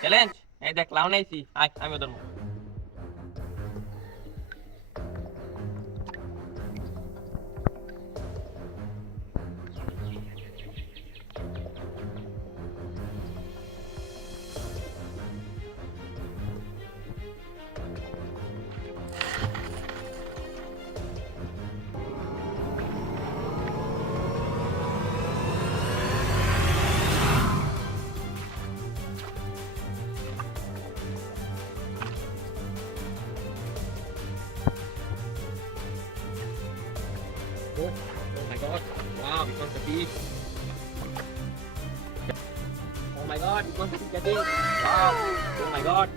Challenge এই দেখ লাউন আইছি আয় আমি ধরবো Oh my god. Wow, it wants to be. Oh my god, it wants to be getting. Wow. Oh my god.